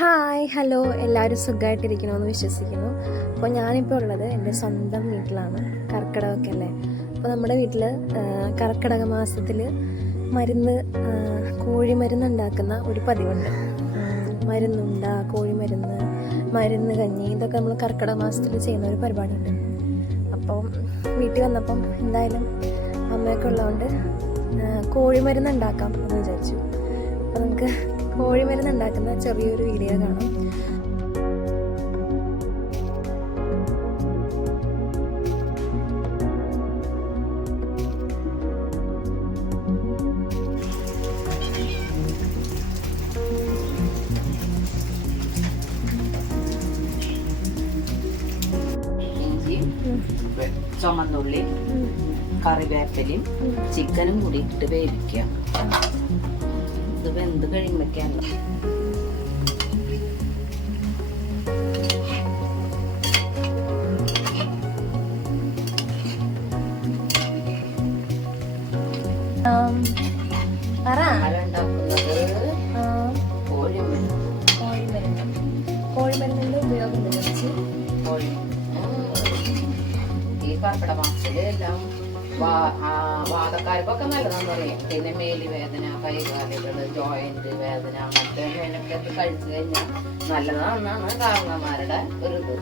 Hi hello എല്ലാവരും സുഖമായിട്ടിരിക്കണമെന്ന് വിശ്വസിക്കുന്നു. അപ്പോൾ ഞാനിപ്പോൾ ഉള്ളത് എൻ്റെ സ്വന്തം വീട്ടിലാണ്. കർക്കിടകമൊക്കെ അല്ലേ. അപ്പോൾ നമ്മുടെ വീട്ടിൽ കർക്കിടക മാസത്തിൽ കോഴിമരുന്ന് ഉണ്ടാക്കുന്ന ഒരു പതിവുണ്ട്. മരുന്നുണ്ട, കോഴിമരുന്ന്, മരുന്ന് കഞ്ഞി, ഇതൊക്കെ നമ്മൾ കർക്കിടക മാസത്തിൽ ചെയ്യുന്ന ഒരു പരിപാടിയുണ്ട്. അപ്പോൾ വീട്ടിൽ വന്നപ്പം എന്തായാലും അമ്മയൊക്കെ ഉള്ളതുകൊണ്ട് കോഴിമരുന്ന് ഉണ്ടാക്കാം എന്ന് വിചാരിച്ചു. അപ്പോൾ നമുക്ക് കോഴിമരുന്ന് ഉണ്ടാക്കുന്ന ചെറിയൊരു വീഡിയോ കാണാം. ഇഞ്ചിയും ചുമന്നുള്ളി കറിവേപ്പിലയും ചിക്കനും കൂടി ഇട്ട് വേവിക്കുക. ഇത് വെന്ത് കഴിയുമ്പോഴേക്കാണല്ലോ ഉണ്ടാക്കുന്നത് കോഴിമരുന്നിന്റെ ഉപയോഗം ഈ കർക്കിടക മാസത്തില് എല്ലാം വാദക്കാർക്കൊക്കെ നല്ലതാന്ന് പറയും. പിന്നെ മേലി വേദന, കൈകാലുകള്, ജോയിന്റ് വേദന, അങ്ങനത്തെ വേദനയൊക്കെ കഴിച്ചു കഴിഞ്ഞാൽ നല്ലതാണെന്നാണ് കാരണന്മാരുടെ ഒരു ഇത്.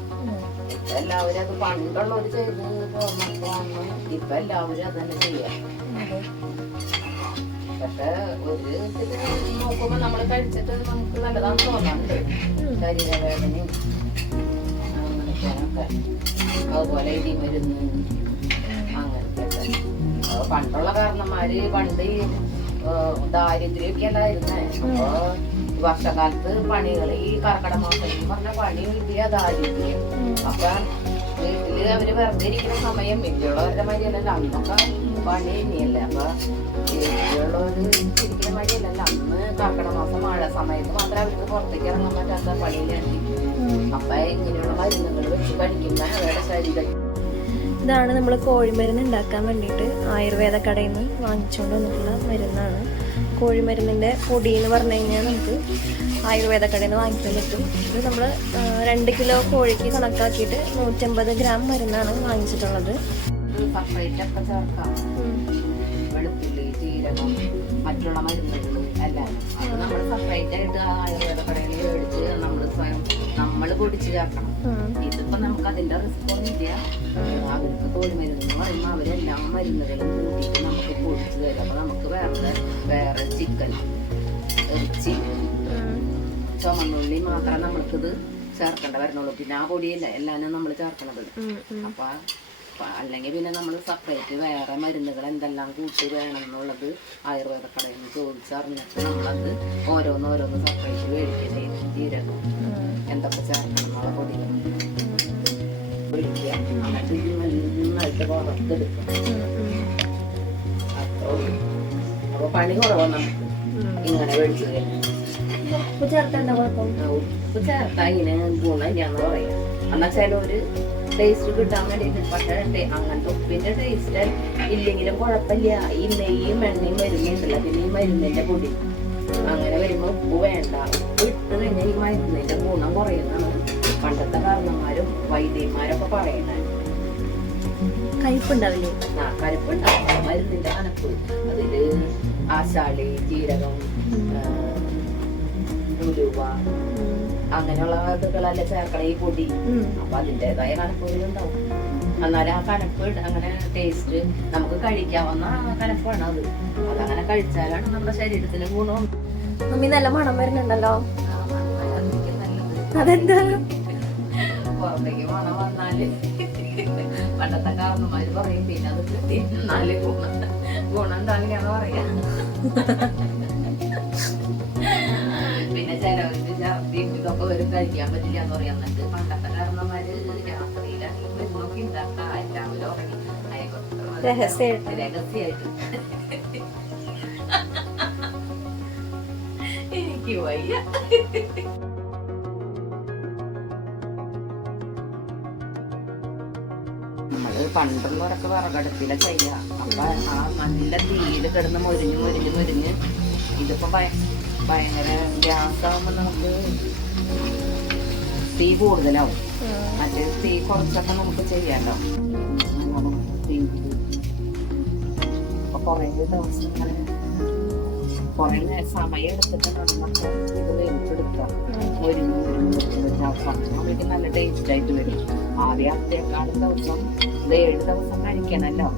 ഇപ്പൊ എല്ലാവരും അത് പണ്ടുള്ളവര് ചെയ്ത് പോന്നു. ഇപ്പൊ എല്ലാവരും അത് തന്നെ ചെയ്യാം. പക്ഷെ ഒരു ഇത് നോക്കുമ്പോ നമ്മള് കഴിച്ചിട്ട് നമുക്ക് നല്ലതാന്ന് തോന്നാറുണ്ട്. ശരീരവേദനയും അങ്ങനെയൊക്കെ, അതുപോലെ ഇടിമരുന്ന്, അങ്ങനത്തെ പണ്ടുള്ള കാരണന്മാര് പണ്ട് ദാരിദ്ര്യമൊക്കെ അല്ലായിരുന്നേ. അപ്പൊ വർഷകാലത്ത് പണികൾ, ഈ കർക്കിടക മാസത്തിൽ പറഞ്ഞ പണി കിട്ടിയ ദാരിദ്ര്യം. അപ്പൊ വീട്ടില് അവര് വെറുതെ ഇരിക്കുന്ന സമയം വീട്ടിലുള്ളവരുടെ മരിയല്ലല്ലോ, അന്നൊക്കെ പണി തന്നെയല്ലേ. അപ്പൊ വീട്ടിലുള്ളവര് ഇരിക്കുന്ന മരിയല്ലല്ലോ, അന്ന് കർക്കിടക മാസം മഴ സമയത്ത് മാത്രമേ അവർക്ക് പുറത്തേക്ക് ഇറങ്ങാൻ പറ്റാത്ത പണിയിലായിരിക്കും. അപ്പൊ ഇങ്ങനെയുള്ള മരുന്നുകൾ വെച്ച് കഴിക്കുന്ന അവരുടെ ശരീരം. ഇതാണ് നമ്മൾ കോഴിമരുന്ന് ഉണ്ടാക്കാൻ വേണ്ടിയിട്ട് ആയുർവേദ കടയിൽ നിന്ന് വാങ്ങിച്ചുകൊണ്ട് വന്നിട്ടുള്ള മരുന്നാണ്. കോഴിമരുന്നിൻ്റെ പൊടി എന്ന് പറഞ്ഞു കഴിഞ്ഞാൽ നമുക്ക് ആയുർവേദ കടയിൽ നിന്ന് വാങ്ങിക്കാൻ പറ്റും. ഇത് നമ്മൾ 2 കിലോ കോഴിക്ക് കണക്കാക്കിയിട്ട് 150 ഗ്രാം മരുന്നാണ് വാങ്ങിച്ചിട്ടുള്ളത്. സെപ്പറേറ്റൊക്കെ ചേർക്കാം. വെളുത്തുള്ളി, ജീരകം, മറ്റുള്ള മരുന്നുകൾ എല്ലാം അത് നമ്മൾ സെപ്പറേറ്റ് ആയിട്ട് ആയുർവേദ കടയിൽ മേടിച്ച് നമ്മൾ പൊടിച്ച് ചേർക്കണം. ഇതിപ്പോ നമുക്ക് അതിന്റെ റിസ്ക് ഒന്നും ഇല്ല. അവർക്ക് കോഴിമരുന്ന് എന്ന് പറയുമ്പോൾ അവരെല്ലാം മരുന്നുകളും കൂട്ടിയിട്ട് നമുക്ക് പൊടിച്ച് തരും. അപ്പൊ നമുക്ക് വേറെ ചിക്കൻ, ഇറച്ചി, ചുമന്നുള്ളി മാത്രം നമ്മൾക്കിത് ചേർക്കേണ്ട വരുന്നുള്ളൂ. പിന്നെ ആ പൊടിയല്ല എല്ലാനും നമ്മൾ ചേർക്കണത്. അപ്പൊ അല്ലെങ്കിൽ പിന്നെ നമ്മൾ സെപ്പറേറ്റ് വേറെ മരുന്നുകൾ എന്തെല്ലാം കൂട്ടി വേണം എന്നുള്ളത് ആയുർവേദ കടയിൽ നിന്ന് ചോദിച്ചറിഞ്ഞിട്ട് നമ്മളത് ഓരോന്ന് സെപ്പറേറ്റ് മേടിക്കട്ടെ. ജീരകം എന്തൊക്കെ ചേർക്കണം എന്നുള്ള പൊടികൾ ഒഴിക്കുക. എന്നിട്ട് ഇത് നന്നായിട്ട് വറുത്തെടുക്കും. അപ്പൊ പണി കുറവാണ് നമുക്ക് ഇങ്ങനെ മേടിച്ചു കഴിഞ്ഞാൽ. ഉപ്പ് ചേർത്തേണ്ട കുഴപ്പം? ഉപ്പ് ചേർത്താ ഇങ്ങനെ ഗുണമില്ലാന്ന് പറയാം. എന്നാൽ ചിലവര് ടേസ്റ്റ് കിട്ടാൻ വേണ്ടിയിട്ട്. പക്ഷേ അങ്ങനത്തെ ഉപ്പിന്റെ ടേസ്റ്റ് ഇല്ലെങ്കിലും കുഴപ്പമില്ല. ഈ നെയ്യും എണ്ണയും മരുന്നുണ്ടല്ല, പിന്നെ ഈ മരുന്നിന്റെ പൊടി അങ്ങനെ വരുമ്പോ ഉപ്പ് വേണ്ട. ഉപ്പ് ഇട്ട് കഴിഞ്ഞാൽ ഈ മരുന്നിന്റെ ഗുണം കുറയുന്നതാണ് പണ്ടത്തെ കാരണന്മാരും വൈദ്യന്മാരൊക്കെ പറയുന്നത്. കയ്പുണ്ടാവില്ലേ? കയ്പുണ്ടാവും മരുന്നിന്റെ കനപ്പ്. അതില് ആശാളി, ജീരകം, ഉലുവ, അങ്ങനെയുള്ള ഇതുകളല്ലേ ചേർക്കണം ഈ പൊടി. അപ്പൊ അതിൻ്റെതായ കനപ്പുകളുണ്ടാവും. എന്നാലും ആ കനപ്പ് അങ്ങനെ ടേസ്റ്റ് നമുക്ക് കഴിക്കാവുന്ന കനപ്പാണ് അത്. അതങ്ങനെ കഴിച്ചാലാണ് നമ്മുടെ ശരീരത്തിന് ഗുണം. മമ്മി നല്ല മണം വരുന്നുണ്ടല്ലോ. നല്ലത്. അതെന്താ? പുറത്തേക്ക് മണം വന്നാല് പണ്ടത്തെ കാരണന്മാര് പറയും പിന്നെ അത് കിട്ടി എന്നാല് ഗുണം ഉണ്ടാവില്ലാന്ന് പറയാ. പിന്നെ ചിലവർക്ക് ഛർദി ഇതൊക്കെ വരും, കഴിക്കാൻ പറ്റില്ല എന്ന് പറയാൻ. എന്നിട്ട് പണ്ടത്തെ കാരണന്മാര് രാത്രിയിലാണെങ്കിൽ മരുന്നൊക്കെ ഉണ്ടാക്കാം. എല്ലാവരും ഉറങ്ങി രഹസ്യമായിട്ട്. എനിക്ക് വയ്യ. നമ്മള് പണ്ടുള്ളവരൊക്കെ വിറകടുപ്പില ചെയ്യാം. അപ്പൊ ആ നല്ല തീയില് കിടന്ന് മൊരിഞ്ഞ് ഇതിപ്പോ ഭയങ്കര ഗ്യാസാകുമ്പോൾ നമുക്ക് തീ കൂടുതലാവും. മറ്റേ തീ കുറച്ചൊക്കെ നമുക്ക് ചെയ്യാമല്ലോ. അപ്പൊ കുറേ ദിവസം കുറേ സമയം എടുത്തിട്ട് നമുക്ക് ഇത് വേവിച്ചെടുക്കാം. ഒരു നല്ല ടേസ്റ്റ് ആയിട്ട് വരും. ആദ്യത്തേക്കാളും ദിവസം ഇത് 7 ദിവസം കഴിക്കണല്ലോ.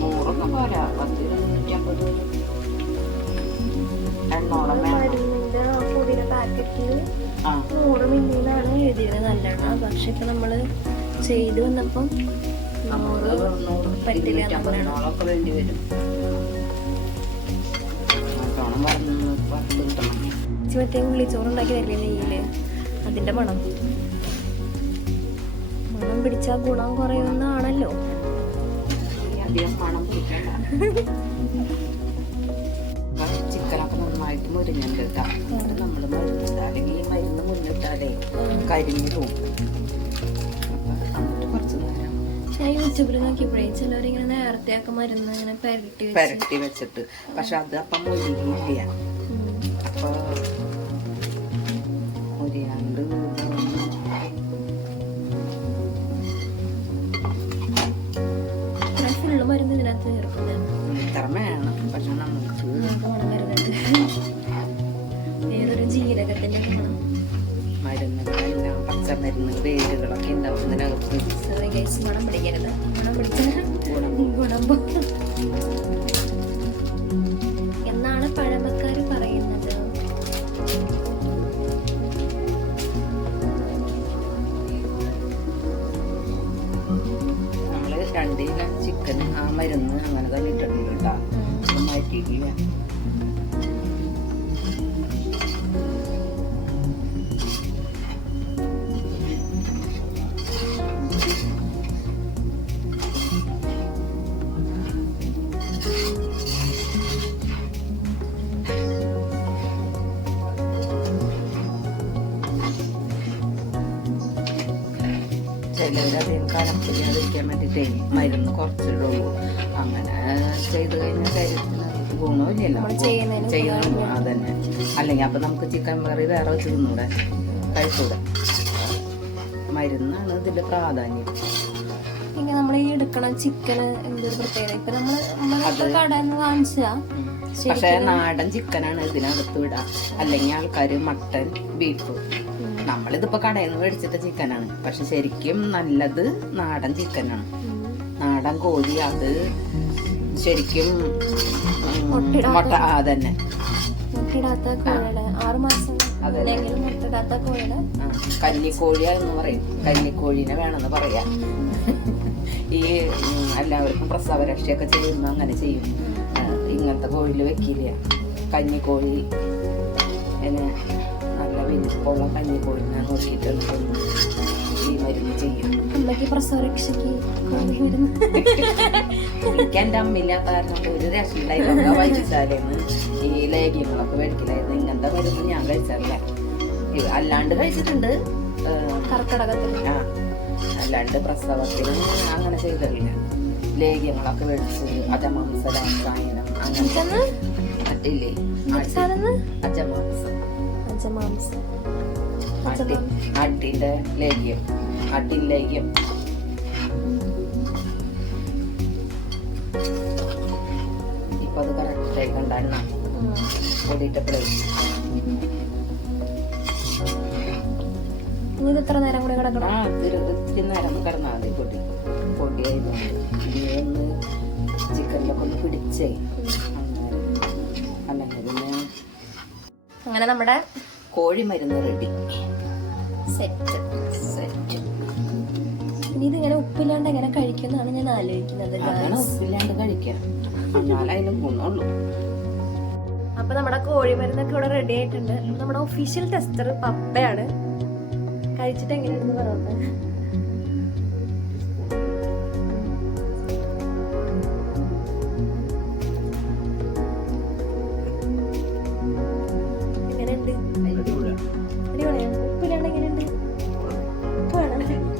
നൂറൊക്കെ പോരാ, 100-150 എണ്ണോളം പാക്കറ്റില് 100 മില്ലിന്നാണ് എഴുതിയത് നല്ലെണ്ണ. പക്ഷെ ഇപ്പൊ നമ്മള് ചെയ്ത് വന്നപ്പം 100 പറ്റില്ല. വേണ്ടി വരും. മറ്റേ ഉള്ളിച്ചോറുണ്ടാക്കി തരില്ലേ നെയ്യില്, അതിന്റെ മണം പിടിച്ചാ ഗുണം കുറയുന്നതാണല്ലോ. ചിക്കനൊക്കെ നന്നായിട്ട് മുരിഞ്ഞുണ്ട് കേട്ടോ. നമ്മള് മരുന്നിട്ടാ, അല്ലെങ്കിൽ ഈ മരുന്ന് മുന്നിട്ടാലേ കരിഞ്ഞു പോകും. കുറച്ച് നേരം ഞാൻ യൂട്യൂബിൽ നോക്കിയപ്പോഴേ ചിലവരിങ്ങനെ നേരത്തെ ഒക്കെ മരുന്ന് ഇങ്ങനെ പെരട്ടി വെച്ചിട്ട്, പക്ഷെ അത് അപ്പം മുരിയില്ല. അപ്പൊ മുരിയാണ്ട് ഫുള്ള് മരുന്ന് ഇതിനകത്ത് ചേർക്കില്ല. ഇത്ര വേണം. പക്ഷെ നമുക്ക് മണം വരുന്നുണ്ട്, വേറൊരു ജീരകത്തിന്റെ മണം. മരുന്നുകളെല്ലാം പച്ചമരുന്ന് വേരുകളൊക്കെ ഉണ്ടാവും ഇതിനകത്ത്. മണം പിടിക്കരുത്, മണം പിടിച്ചാൽ ഗുണം എന്നാണ് പഴമക്കാര് പറയുന്നത്. നമ്മള് 2 കിലോ ചിക്കൻ ആ മരുന്ന് അങ്ങനെ തന്നെ ഇട്ടിട്ടുണ്ട് കേട്ടോ. മാറ്റിയിട്ടില്ല. ചിലവരധികം കലപ്പില്ലാതിരിക്കാൻ വേണ്ടിയിട്ടേ മരുന്ന് കുറച്ചിടുള്ളൂ. അങ്ങനെ ചെയ്ത് കഴിഞ്ഞാൽ ശരീരത്തിന് ഗുണമില്ലല്ലോ ചെയ്യുന്നു. അതന്നെ. അല്ലെങ്കിൽ അപ്പൊ നമുക്ക് ചിക്കൻ കറി വേറെ വെച്ച് തിന്നൂടെ, കഴിച്ചൂടെ. മരുന്നാണ് ഇതിന്റെ പ്രാധാന്യം. പിന്നെ നമ്മൾ ഈ എടുക്കണ ചിക്കന് എന്തൊരു പ്രത്യേകത, ഇപ്പൊ നമ്മള് കടയിൽ വാങ്ങിച്ചാ പക്ഷെ നാടൻ ചിക്കനാണ് ഇതിനകത്ത് വിടാ. അല്ലെങ്കിൽ ആൾക്കാര് മട്ടൻ, ബീഫ്. നമ്മളിതിപ്പോ കടയിൽ നിന്ന് മേടിച്ചിട്ട ചിക്കനാണ്. പക്ഷെ ശരിക്കും നല്ലത് നാടൻ ചിക്കനാണ്. നാടൻ കോഴി അത് ശരിക്കും മുട്ട അതന്നെ കന്നിക്കോഴിയ എന്ന് പറയും. കന്നിക്കോഴീനെ വേണമെന്ന് പറയാ. ഈ എല്ലാവർക്കും പ്രസവരക്ഷയൊക്കെ ചെയ്യുന്ന അങ്ങനെ ചെയ്യും. ഇങ്ങനത്തെ കോഴിയില് വെക്കില്ല. കന്നിക്കോഴി നല്ല വലിപ്പമുള്ള കന്നിക്കോഴിനെ നോക്കിയിട്ട് ഈ മരുന്ന് ചെയ്യും. പ്രസവരക്ഷയ്ക്ക് എനിക്ക് എന്റെ അമ്മയില്ലാത്ത കാരണം ഒരു രക്ഷയില്ലായിരുന്നു. വൈദ്യശാലയിൽ ഈ ലേഖ്യങ്ങളൊക്കെ മേടിക്കലായിരുന്നു. ഇങ്ങനത്തെ മരുന്ന് ഞാൻ കഴിച്ചാറില്ല. അല്ലാണ്ട് കഴിച്ചിട്ടുണ്ട് കർക്കിടകത്തിൽ. അല്ലാണ്ട് പ്രസവത്തിന് അങ്ങനെ ചെയ്തിട്ടില്ല. ലേഖ്യങ്ങളൊക്കെ മേടിച്ച് അജമാംസരാസായനം അങ്ങനെ മറ്റില്ലേ അട്ടിന്റെ ലേഖ്യം, അട്ടിലേഖ്യം. ഇപ്പൊ അത് കറക്റ്റായി കണ്ടെണ്ണ പൊടിയിട്ടപ്പോഴേ. എത്ര നേരം കൂടെ കിടക്കണം? ഇത്തിരി നേരം കിടന്നാൽ മതി. പൊടിയായതുകൊണ്ട് ഒന്ന് ചിക്കനിലൊക്കെ ഒന്ന് പിടിച്ചേ. അല്ലെങ്കിൽ പിന്നെ അങ്ങനെ നമ്മുടെ കോഴി മരുന്ന് റെഡി. സെറ്റ്. ഇനി ഇതിങ്ങനെ ഉപ്പില്ലാണ്ട് എങ്ങനെ കഴിക്കുന്നതാണ് ഞാൻ ആലോചിക്കുന്നത്. ഉപ്പില്ലാണ്ട് കഴിക്കാം, എന്നാലും ഗുണമുള്ളൂ. അപ്പൊ നമ്മുടെ കോഴി മരുന്നൊക്കെ ഇവിടെ റെഡി ആയിട്ടുണ്ട്. നമ്മുടെ ഒഫീഷ്യൽ ടെസ്റ്റർ പപ്പയാണ്. കഴിച്ചിട്ട് എങ്ങനെയാണെന്ന് പറഞ്ഞത്.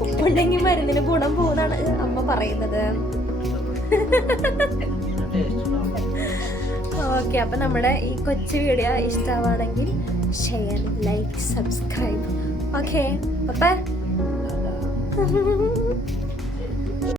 ഉപ്പുണ്ടെങ്കിൽ മരുന്നിന് ഗുണം പോകുന്നാണ് അമ്മ പറയുന്നത്. ഓക്കെ, അപ്പൊ നമ്മുടെ ഈ കൊച്ചു വീഡിയോ ഇഷ്ടമാണെങ്കിൽ ഷെയർ, ലൈക്ക്, സബ്സ്ക്രൈബ്. ഓക്കെ, അപ്പൊ